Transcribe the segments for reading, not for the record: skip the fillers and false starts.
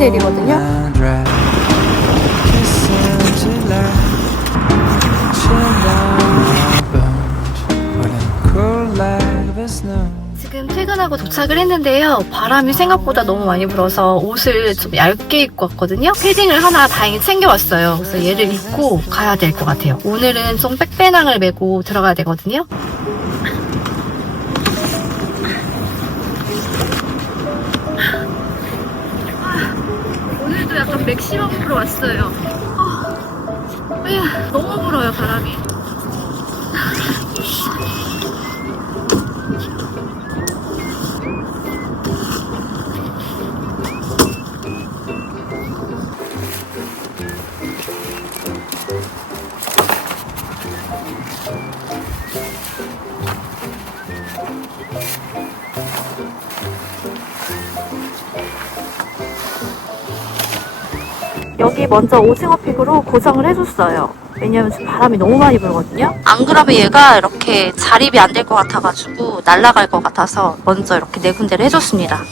내리거든요. 지금 퇴근하고 도착을 했는데요. 바람이 생각보다 너무 많이 불어서 옷을 좀 얇게 입고 왔거든요. 패딩을 하나 다행히 챙겨왔어요. 그래서 얘를 입고 가야 될 것 같아요. 오늘은 좀 백배낭을 메고 들어가야 되거든요. 오늘도 약간 맥시멈으로 왔어요. 너무 불어요, 바람이. 여기 먼저 오징어 픽으로 고정을 해줬어요. 왜냐면 지금 바람이 너무 많이 불거든요. 안 그러면 얘가 이렇게 자립이 안 될 것 같아가지고 날아갈 것 같아서 먼저 이렇게 네 군데를 해줬습니다.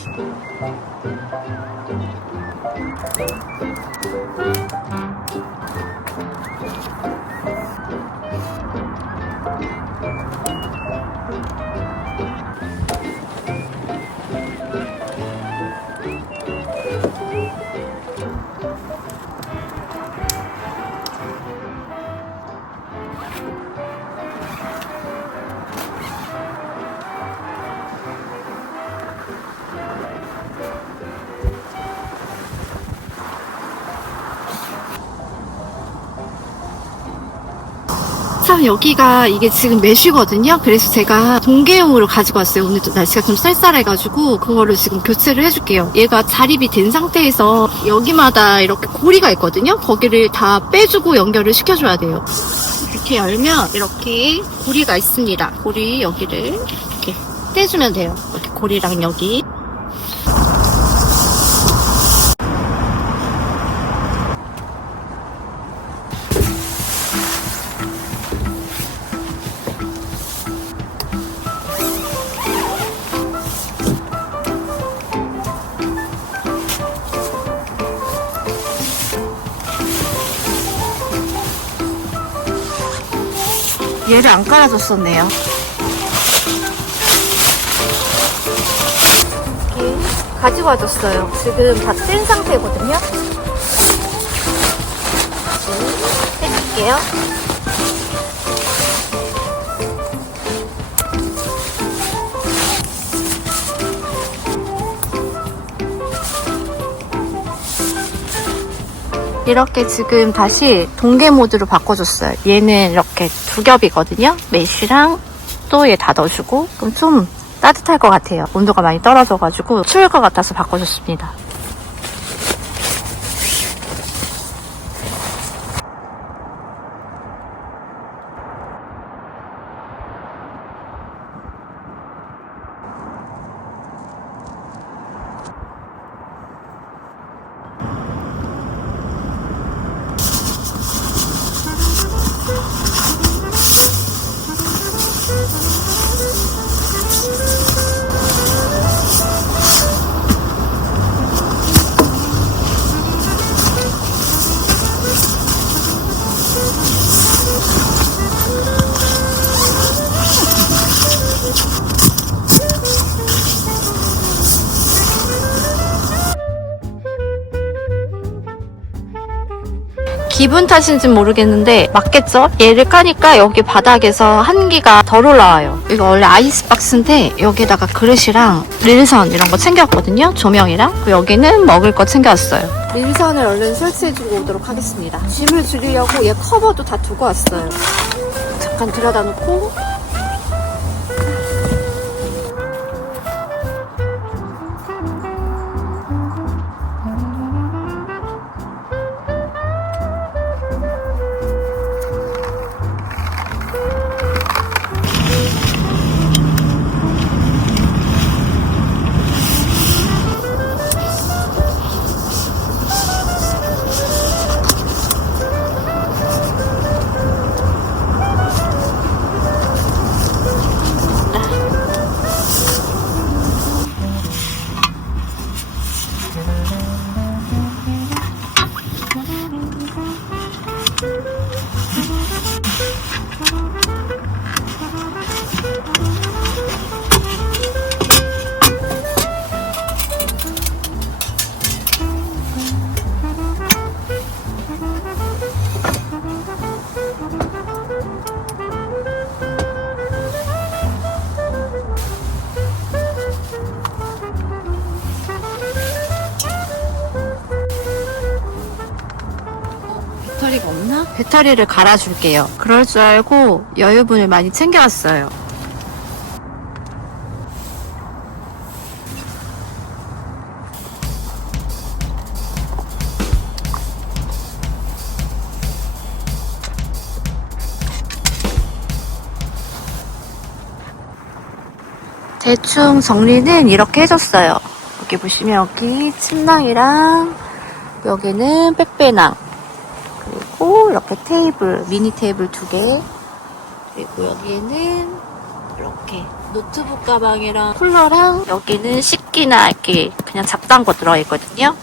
참 여기가 이게 지금 메쉬거든요. 그래서 제가 동계용으로 가지고 왔어요. 오늘 좀 날씨가 좀 쌀쌀해가지고 그거를 지금 교체를 해줄게요. 얘가 자립이 된 상태에서 여기마다 이렇게 고리가 있거든요. 거기를 다 빼주고 연결을 시켜줘야 돼요. 이렇게 열면 이렇게 고리가 있습니다. 고리 여기를 이렇게 떼주면 돼요. 이렇게 고리랑 여기. 얘를 안 깔아줬었네요. 이렇게 가지고 와줬어요. 지금 다 뗀 상태거든요. 떼줄게요. 이렇게 지금 다시 동계 모드로 바꿔줬어요. 얘는 이렇게 두 겹이거든요. 메쉬랑 또 얘 다 넣어주고. 그럼 좀 따뜻할 것 같아요. 온도가 많이 떨어져가지고 추울 것 같아서 바꿔줬습니다. 기분 탓인지는 모르겠는데 맞겠죠? 얘를 까니까 여기 바닥에서 한기가 덜 올라와요. 이거 원래 아이스박스인데 여기다가 그릇이랑 릴선 이런 거 챙겨왔거든요. 조명이랑. 그리고 여기는 먹을 거 챙겨왔어요. 릴선을 얼른 설치해주고 오도록 하겠습니다. 짐을 줄이려고 얘 커버도 다 두고 왔어요. 잠깐 들여다 놓고 배터리가 없나? 배터리를 갈아줄게요. 그럴 줄 알고 여유분을 많이 챙겨왔어요. 대충 정리는 이렇게 해줬어요. 여기 보시면 여기 침낭이랑 여기는 백배낭, 그리고 이렇게 테이블, 미니 테이블 2개, 그리고 여기에는 이렇게 노트북 가방이랑 쿨러랑, 여기는 식기나 이렇게 그냥 잡다한 거 들어있거든요.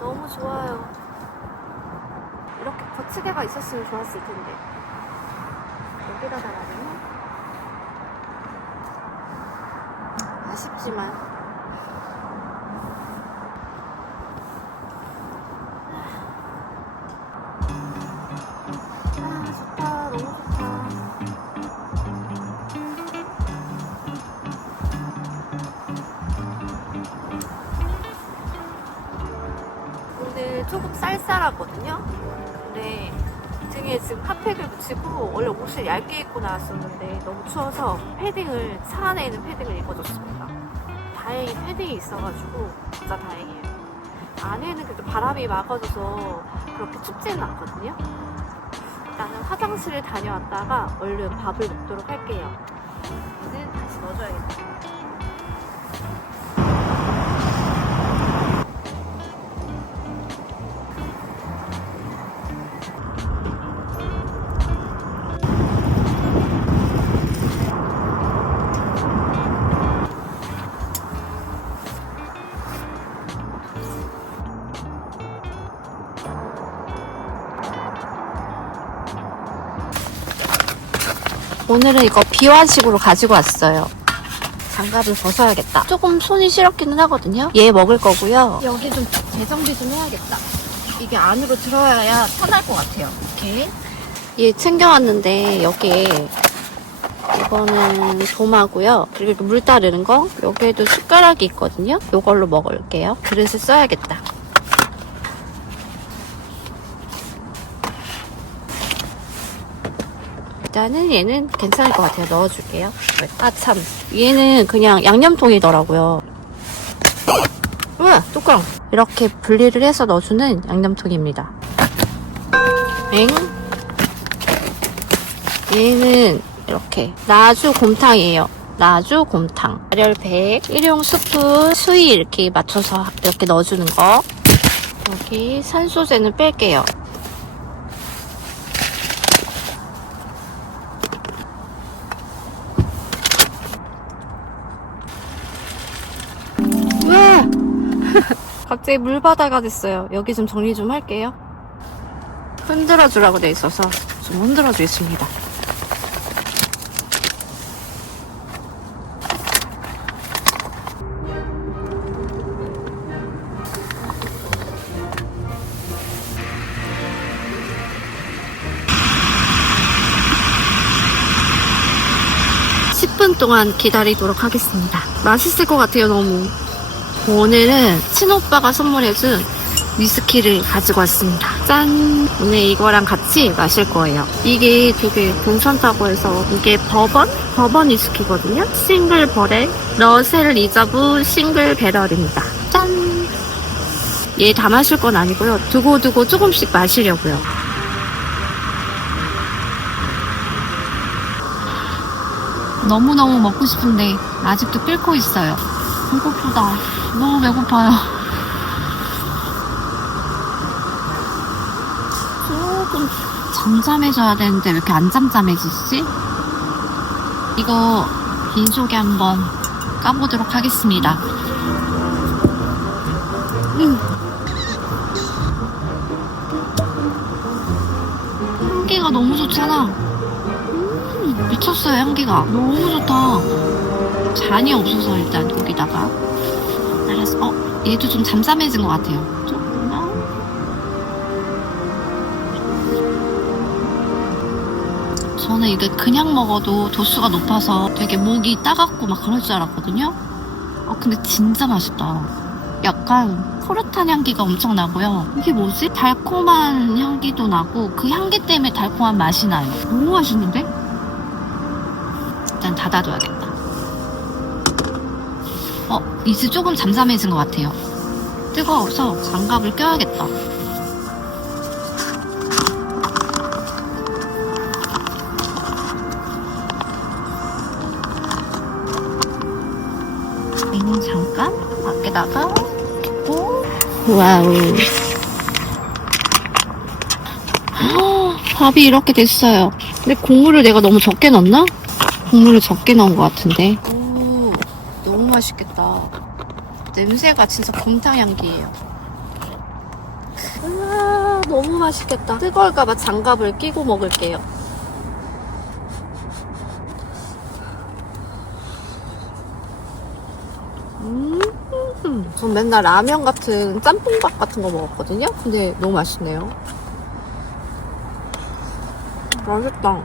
너무 좋아요. 이렇게 거치대가 있었으면 좋았을 텐데. 여기다 달아야 되나? 아쉽지만. 좋다. 너무 좋다. 오늘 조금 쌀쌀하거든요. 근데 등에 지금 핫팩을 붙이고 원래 옷을 얇게 입고 나왔었는데 너무 추워서 패딩을, 차 안에 있는 패딩을 입어줬습니다. 다행히 패딩이 있어가지고 진짜 다행이에요. 안에는 그래도 바람이 막아줘서 그렇게 춥지는 않거든요. 일단은 화장실을 다녀왔다가 얼른 밥을 먹도록 할게요. 얘는 다시 넣어줘야겠다. 오늘은 이거 비화식으로 가지고 왔어요. 장갑을 벗어야겠다. 조금 손이 시렵기는 하거든요. 얘 먹을 거고요. 여기 좀 재정비 좀 해야겠다. 이게 안으로 들어야 편할 것 같아요. 이렇게. 얘 챙겨왔는데 여기에 이거는 도마고요. 그리고 물 따르는 거. 여기에도 숟가락이 있거든요. 이걸로 먹을게요. 그릇을 써야겠다. 일단은 얘는 괜찮을 것 같아요. 넣어줄게요. 아 참, 얘는 그냥 양념통이더라고요. 우와, 뚜껑! 이렇게 분리를 해서 넣어주는 양념통입니다. 엥? 얘는 이렇게 나주 곰탕이에요. 나주 곰탕. 발열 100, 일용 스푼, 수위 이렇게 맞춰서 이렇게 넣어주는 거. 여기 산소제는 뺄게요. 왜? 갑자기 물바다가 됐어요. 여기 좀 정리 좀 할게요. 흔들어 주라고 돼 있어서 좀 흔들어 주겠습니다. 10분 동안 기다리도록 하겠습니다. 맛있을 것 같아요, 너무. 오늘은 친오빠가 선물해준 위스키를 가지고 왔습니다. 짠! 오늘 이거랑 같이 마실 거예요. 이게 되게 괜찮다고 해서 이게 버번 위스키거든요. 싱글 버렐 러셀 리저브 싱글 배럴입니다. 짠! 얘 다 마실 건 아니고요. 두고두고 조금씩 마시려고요. 너무너무 먹고 싶은데 아직도 끓고 있어요. 배고프다. 너무 배고파요. 조금 잠잠해져야 되는데 왜 이렇게 안 잠잠해지지? 이거 빈속에 한번 까보도록 하겠습니다. 향기가 너무 좋잖아. 미쳤어요. 향기가 너무 좋다. 잔이 없어서 일단 여기다가 알았어. 얘도 좀 잠잠해진 것 같아요. 조금만. 저는 이게 그냥 먹어도 도수가 높아서 되게 목이 따갑고 막 그럴 줄 알았거든요. 근데 진짜 맛있다. 약간 포르탄 향기가 엄청 나고요. 이게 뭐지? 달콤한 향기도 나고 그 향기 때문에 달콤한 맛이 나요. 너무 맛있는데? 일단 닫아둬야겠다. 이제 조금 잠잠해진 것 같아요. 뜨거워서 장갑을 껴야겠다. 얘는 잠깐 밖에다가 놓고. 와우. 밥이 이렇게 됐어요. 근데 국물을 내가 너무 적게 넣었나? 국물을 적게 넣은 것 같은데. 오, 너무 맛있겠다. 냄새가 진짜 곰탕 향기예요. 너무 맛있겠다. 뜨거울까봐 장갑을 끼고 먹을게요. 전 맨날 라면 같은 짬뽕밥 같은 거 먹었거든요? 근데 너무 맛있네요. 맛있다.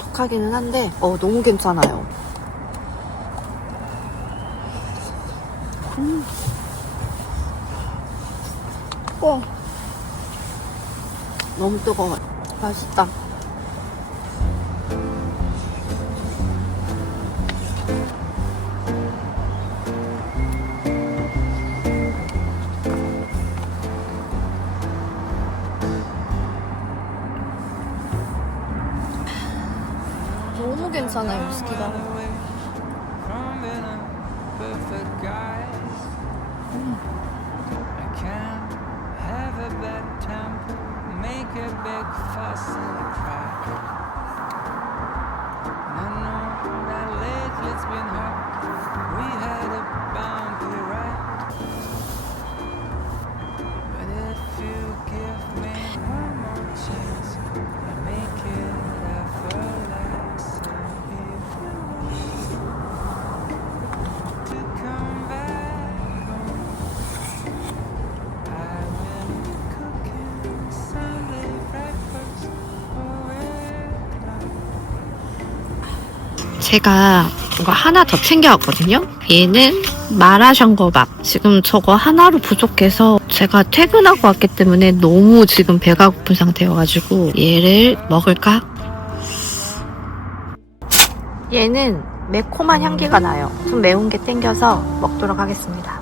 독하기는 한데 너무 괜찮아요. 너무 뜨거워. 맛있다. 너무 괜찮아요, 위스키가. 제가 이거 하나 더 챙겨왔거든요. 얘는 마라샹궈밥. 지금 저거 하나로 부족해서 제가 퇴근하고 왔기 때문에 너무 지금 배가 고픈 상태여가지고 얘를 먹을까? 얘는 매콤한 향기가 나요. 좀 매운 게 땡겨서 먹도록 하겠습니다.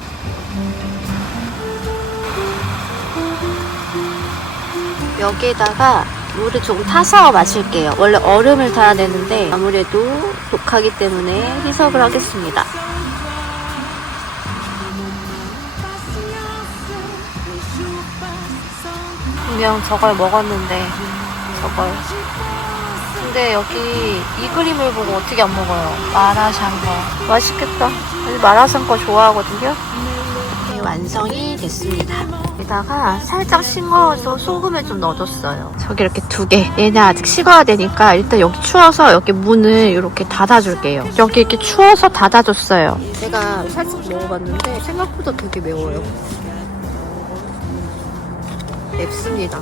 여기에다가 물을 조금 타서 마실게요. 원래 얼음을 타야 되는데 아무래도 독하기 때문에 희석을 하겠습니다. 분명 저걸 먹었는데 근데 여기 이 그림을 보고 어떻게 안 먹어요? 마라샹궈 맛있겠다. 마라샹궈 좋아하거든요. 네, 완성이 됐습니다. 여기다가 살짝 싱거워서 소금을 좀 넣어줬어요. 저기 이렇게 2개. 얘는 아직 식어야 되니까 일단 여기 추워서 여기 문을 이렇게 닫아줄게요. 여기 이렇게 추워서 닫아줬어요. 제가 살짝 먹어봤는데 생각보다 되게 매워요. 맵습니다.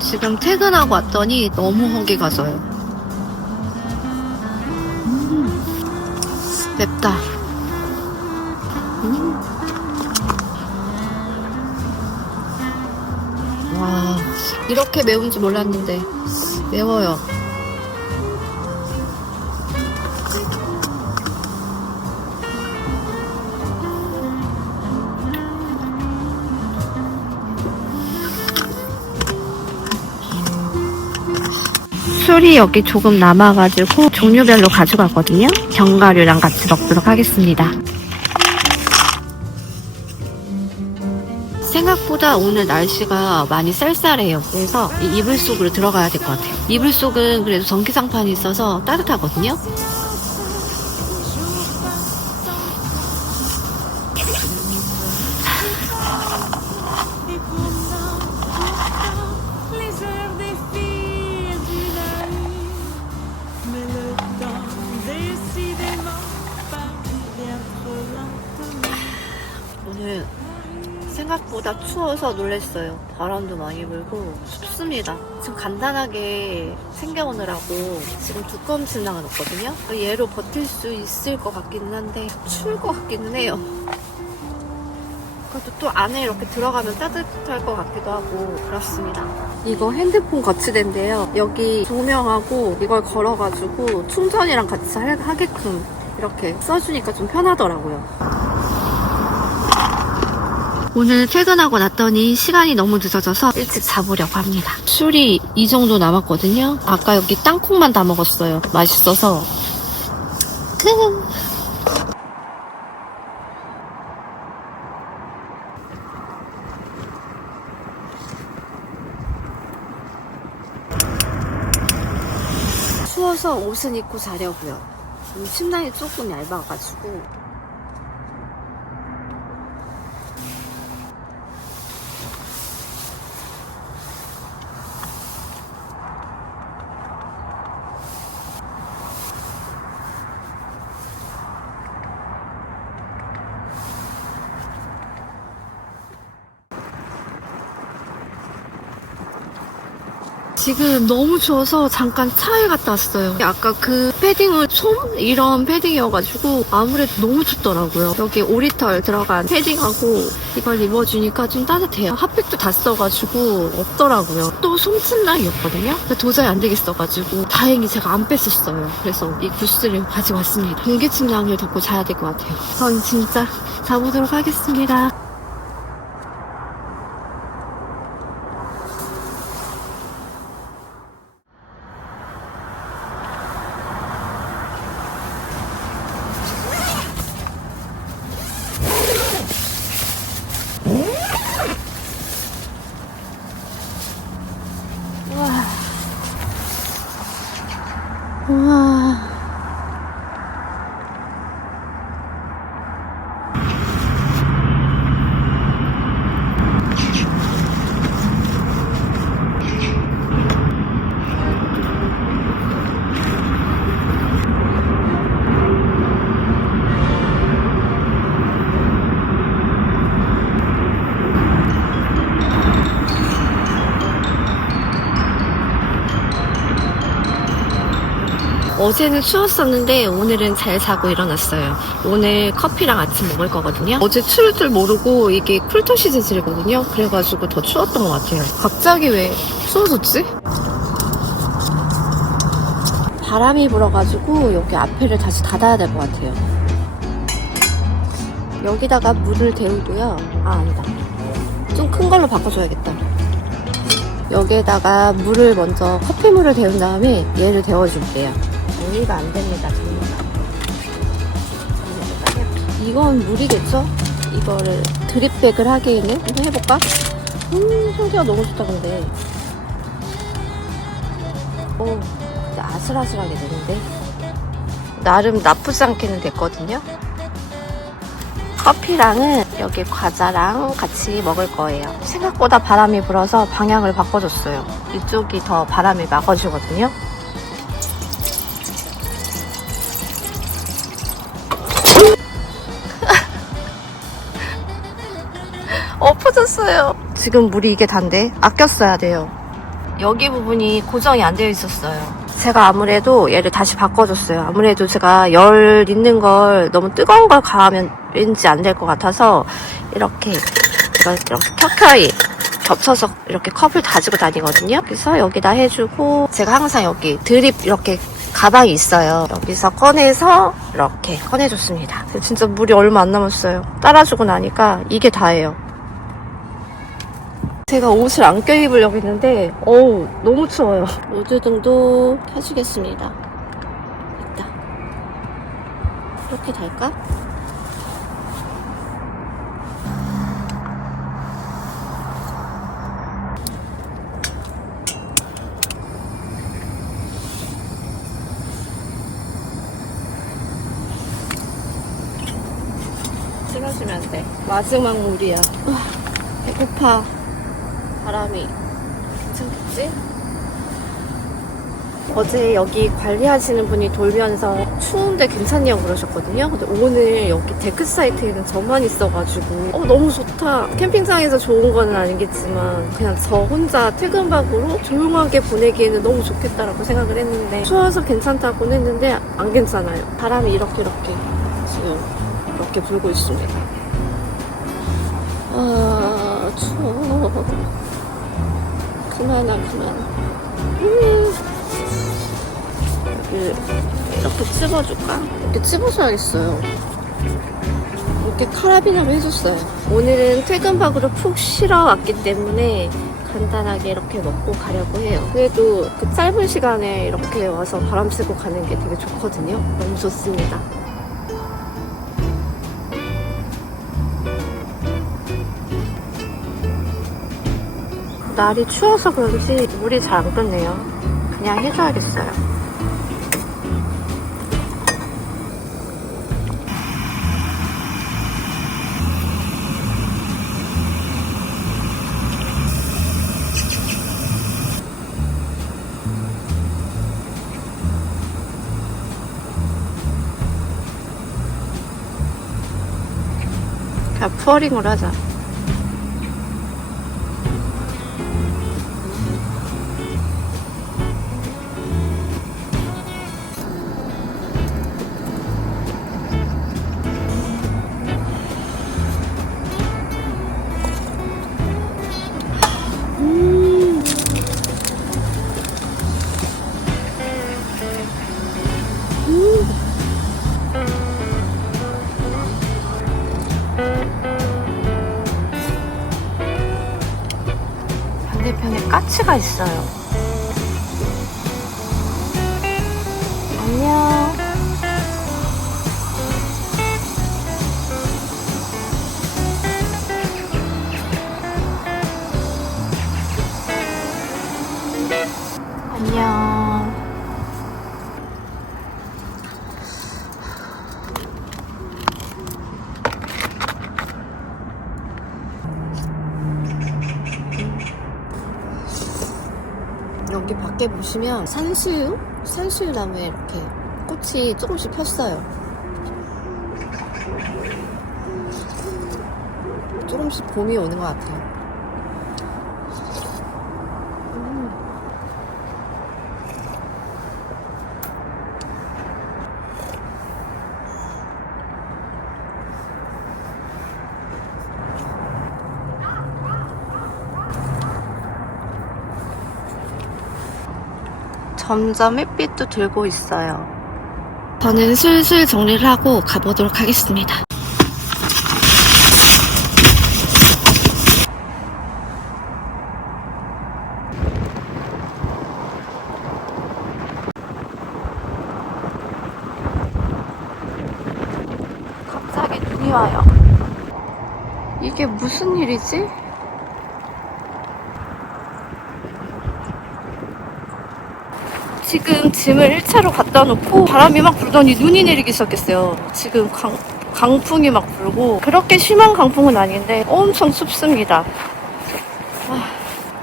지금 퇴근하고 왔더니 너무 허기가 져요. 맵다. 와, 이렇게 매운지 몰랐는데 매워요. 술이 여기 조금 남아가지고 종류별로 가져갔거든요. 견과류랑 같이 먹도록 하겠습니다. 생각보다 오늘 날씨가 많이 쌀쌀해요. 그래서 이 이불 속으로 들어가야 될 것 같아요. 이불 속은 그래도 전기장판이 있어서 따뜻하거든요. 생각보다 추워서 놀랐어요. 바람도 많이 불고 춥습니다. 지금 간단하게 챙겨오느라고 지금 두꺼운 침낭을 넣었거든요. 얘로 버틸 수 있을 것 같기는 한데 추울 것 같기는 해요. 그래도 또 안에 이렇게 들어가면 따뜻할 것 같기도 하고 그렇습니다. 이거 핸드폰 거치대인데요. 여기 조명하고 이걸 걸어가지고 충전이랑 같이 하게끔 이렇게 써주니까 좀 편하더라고요. 오늘 퇴근하고 났더니 시간이 너무 늦어져서 일찍 자보려고 합니다. 술이 이 정도 남았거든요. 아까 여기 땅콩만 다 먹었어요. 맛있어서. 추워서 옷은 입고 자려고요. 침낭이 조금 얇아가지고. 지금 너무 추워서 잠깐 차에 갔다 왔어요. 아까 그 패딩은 솜? 이런 패딩이어가지고 아무래도 너무 춥더라고요. 여기 오리털 들어간 패딩하고 이걸 입어주니까 좀 따뜻해요. 핫팩도 다 써가지고 없더라고요. 또 솜침낭이었거든요. 도저히 안 되겠어가지고 다행히 제가 안 뺐었어요. 그래서 이 구스를 가지고 왔습니다. 공기침낭을 덮고 자야 될 것 같아요. 전 진짜 자보도록 하겠습니다. 우와. 어제는 추웠었는데 오늘은 잘 자고 일어났어요. 오늘 커피랑 아침 먹을 거거든요. 어제 추울 줄 모르고 이게 쿨토시 재질이거든요. 그래가지고 더 추웠던 것 같아요. 갑자기 왜 추워졌지? 바람이 불어가지고 여기 앞에를 다시 닫아야 될 것 같아요. 여기다가 물을 데우고요. 아, 아니다. 좀 큰 걸로 바꿔줘야겠다. 여기에다가 물을 먼저 커피물을 데운 다음에 얘를 데워줄게요. 정리가 안 됩니다. 정리가. 이건 물이겠죠? 이거를 드립백을 하기에는 한번 해볼까? 향기가 너무 좋다 근데. 오, 이제 아슬아슬하게 되는데. 나름 나쁘지 않게는 됐거든요. 커피랑은 여기 과자랑 같이 먹을 거예요. 생각보다 바람이 불어서 방향을 바꿔줬어요. 이쪽이 더 바람이 막아주거든요. 엎어졌어요. 지금 물이 이게 단데 아껴 써야 돼요. 여기 부분이 고정이 안 되어 있었어요. 제가 아무래도 얘를 다시 바꿔줬어요. 아무래도 제가 열 있는 걸 너무 뜨거운 걸 가하면 왠지 안 될 것 같아서 이렇게 제가 이렇게 켜켜이 겹쳐서 이렇게 컵을 다지고 다니거든요. 그래서 여기다 해주고 제가 항상 여기 드립 이렇게 가방이 있어요. 여기서 꺼내서 이렇게 꺼내줬습니다. 진짜 물이 얼마 안 남았어요. 따라주고 나니까 이게 다예요. 제가 옷을 안 껴입으려고 했는데 어우 너무 추워요. 로드등도 켜주겠습니다. 있다. 이렇게 달까? 찍어주면 안 돼. 마지막 물이야. 배고파. 바람이 괜찮겠지? 어제 여기 관리하시는 분이 돌면서 추운데 괜찮냐고 그러셨거든요. 근데 오늘 여기 데크 사이트에는 저만 있어가지고 너무 좋다. 캠핑장에서 좋은 건 아니겠지만 그냥 저 혼자 퇴근박으로 조용하게 보내기에는 너무 좋겠다라고 생각을 했는데 추워서 괜찮다고는 했는데 안 괜찮아요. 바람이 이렇게 지금 이렇게 불고 있습니다. 아 추워. 그만. 이렇게 찝어줄까? 이렇게 찝어줘야겠어요. 이렇게 카라비나로 해줬어요. 오늘은 퇴근박으로 푹 쉬러 왔기 때문에 간단하게 이렇게 먹고 가려고 해요. 그래도 그 짧은 시간에 이렇게 와서 바람 쐬고 가는 게 되게 좋거든요. 너무 좋습니다. 날이 추워서 그런지 물이 잘 안 끓네요. 그냥 해줘야겠어요. 그냥 푸어링으로 하자. 반대편에 까치가 있어요. 안녕. 안녕. 여기 밖에 보시면 산수유 나무에 이렇게 꽃이 조금씩 폈어요. 조금씩 봄이 오는 것 같아요. 점점 햇빛도 들고 있어요. 저는 슬슬 정리를 하고 가보도록 하겠습니다. 갑자기 눈이 와요. 이게 무슨 일이지? 지금 짐을 1차로 갖다 놓고 바람이 막 불더니 눈이 내리기 시작했어요. 지금 강풍이 막 불고 그렇게 심한 강풍은 아닌데 엄청 춥습니다.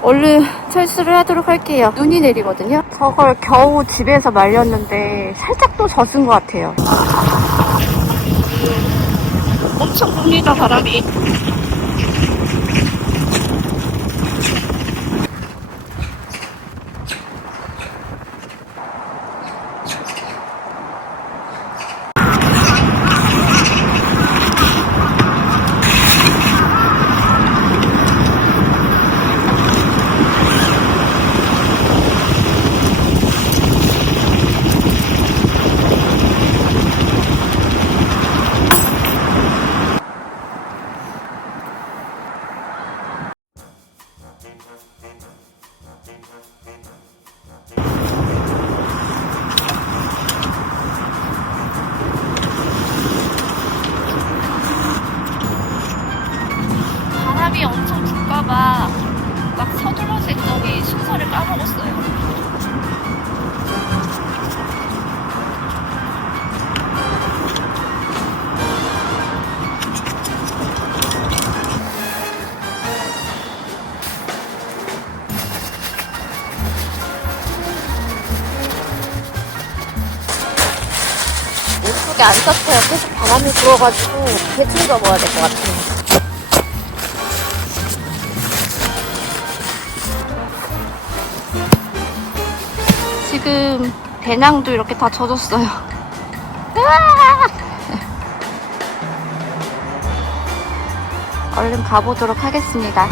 얼른 철수를 하도록 할게요. 눈이 내리거든요. 저걸 겨우 집에서 말렸는데 살짝 또 젖은 것 같아요. 엄청 붑니다 바람이. 바람이 엄청 불까봐 막 서둘러서 했더니 순서를 까먹었어요. 밖에 안 쌌어요. 계속 바람이 불어가지고 대충 접어야 될 것 같아요. 지금 배낭도 이렇게 다 젖었어요. 얼른 가보도록 하겠습니다.